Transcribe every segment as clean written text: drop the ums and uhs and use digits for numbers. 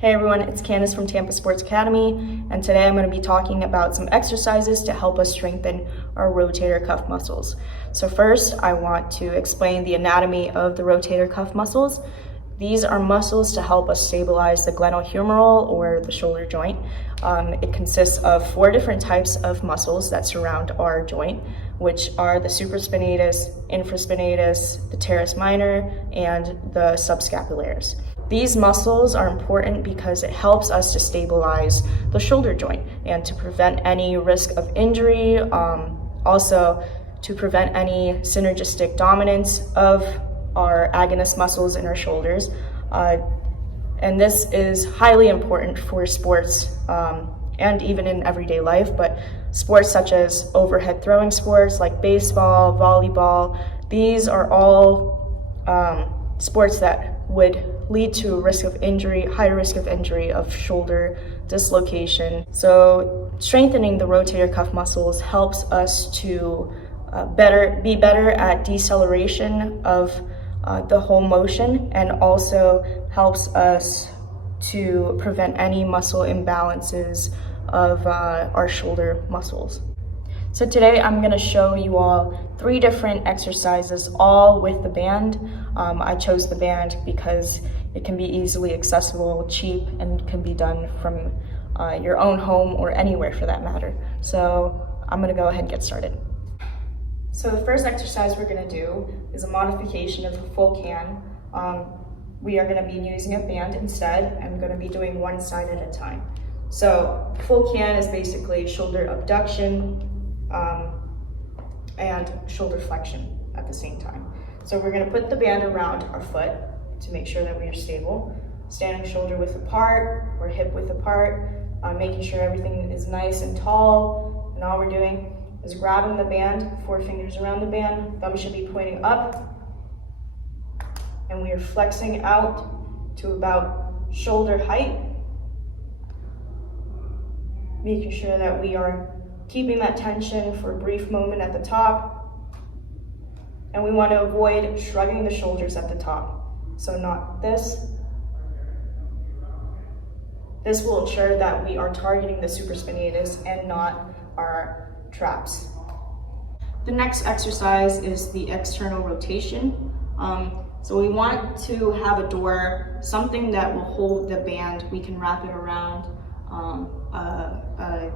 Hey everyone, it's Kandyce from Tampa Sports Academy, and today I'm going to be talking about some exercises to help us strengthen our rotator cuff muscles. So first, I want to explain the anatomy of the rotator cuff muscles. These are muscles to help us stabilize the glenohumeral or the shoulder joint. It consists of 4 different types of muscles that surround our joint, which are the supraspinatus, infraspinatus, the teres minor, and the subscapularis. These muscles are important because it helps us to stabilize the shoulder joint and to prevent any risk of injury, also to prevent any synergistic dominance of our agonist muscles in our shoulders. And this is highly important for sports and even in everyday life, but sports such as overhead throwing sports like baseball, volleyball, these are all sports that would lead to a risk of injury, high risk of injury of shoulder dislocation. So strengthening the rotator cuff muscles helps us to be better at deceleration of the whole motion, and also helps us to prevent any muscle imbalances of our shoulder muscles. So today I'm going to show you all 3 different exercises, all with the band. I chose the band because it can be easily accessible, cheap, and can be done from your own home or anywhere for that matter. So I'm going to go ahead and get started. So the first exercise we're going to do is a modification of the full can. We are going to be using a band instead. I'm going to be doing one side at a time. So full can is basically shoulder abduction and shoulder flexion at the same time. So we're going to put the band around our foot to make sure that we are stable, standing shoulder width apart or hip width apart, making sure everything is nice and tall. And all we're doing is grabbing the band, 4 fingers around the band, thumb should be pointing up, and we are flexing out to about shoulder height, making sure that we are keeping that tension for a brief moment at the top, and we want to avoid shrugging the shoulders at the top. So not this. This will ensure that we are targeting the supraspinatus and not our traps. The next exercise is the external rotation. So we want to have a door, something that will hold the band. We can wrap it around a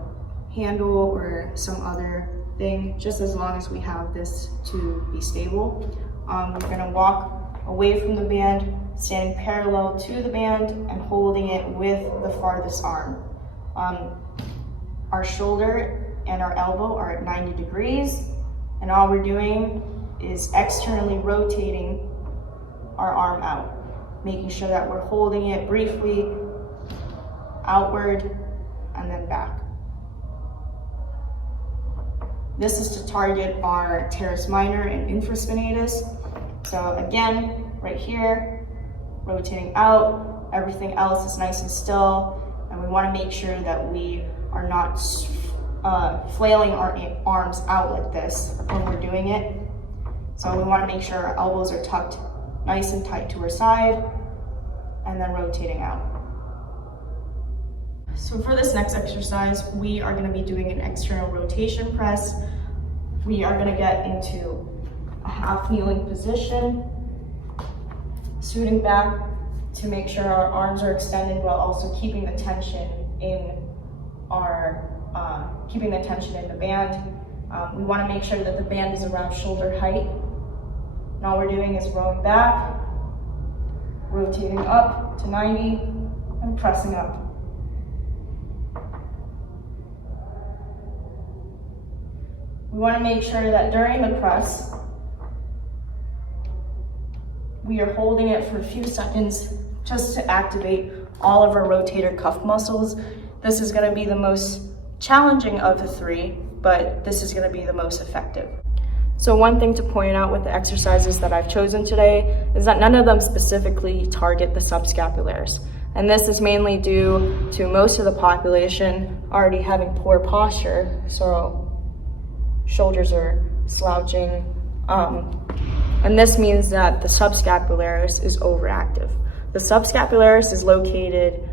handle or some other thing, just as long as we have this to be stable. We're going to walk away from the band, standing parallel to the band and holding it with the farthest arm. Our shoulder and our elbow are at 90 degrees, and all we're doing is externally rotating our arm out, making sure that we're holding it briefly outward and then back. This is to target our teres minor and infraspinatus. So again, right here, rotating out, everything else is nice and still, and we want to make sure that we are not flailing our arms out like this when we're doing it. So we want to make sure our elbows are tucked nice and tight to our side, and then rotating out. So for this next exercise, we are going to be doing an external rotation press. We are going to get into a half kneeling position, scooting back to make sure our arms are extended while also keeping the tension in the band. We want to make sure that the band is around shoulder height. And all we're doing is rolling back, rotating up to 90, and pressing up. We want to make sure that during the press, we are holding it for a few seconds just to activate all of our rotator cuff muscles. This is going to be the most challenging of the 3, but this is going to be the most effective. So one thing to point out with the exercises that I've chosen today is that none of them specifically target the subscapularis. And this is mainly due to most of the population already having poor posture, so shoulders are slouching, and this means that the subscapularis is overactive. The subscapularis is located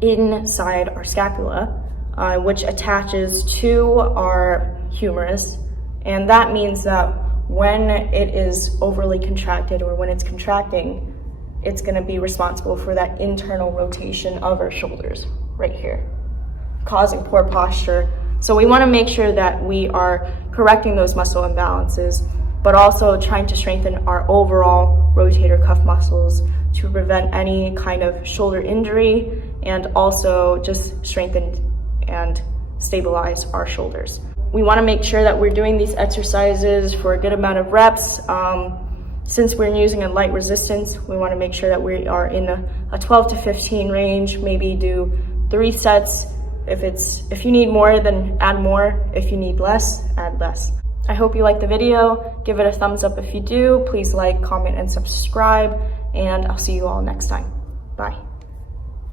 inside our scapula, which attaches to our humerus. And that means that when it is overly contracted or when it's contracting, it's going to be responsible for that internal rotation of our shoulders right here, causing poor posture. So we want to make sure that we are correcting those muscle imbalances, but also trying to strengthen our overall rotator cuff muscles to prevent any kind of shoulder injury, and also just strengthen and stabilize our shoulders. We want to make sure that we're doing these exercises for a good amount of reps. Since we're using a light resistance, we want to make sure that we are in a 12 to 15 range, maybe do 3 sets. If you need more, then add more. If you need less, add less. I hope you liked the video. Give it a thumbs up if you do. Please like, comment, and subscribe, and I'll see you all next time. Bye.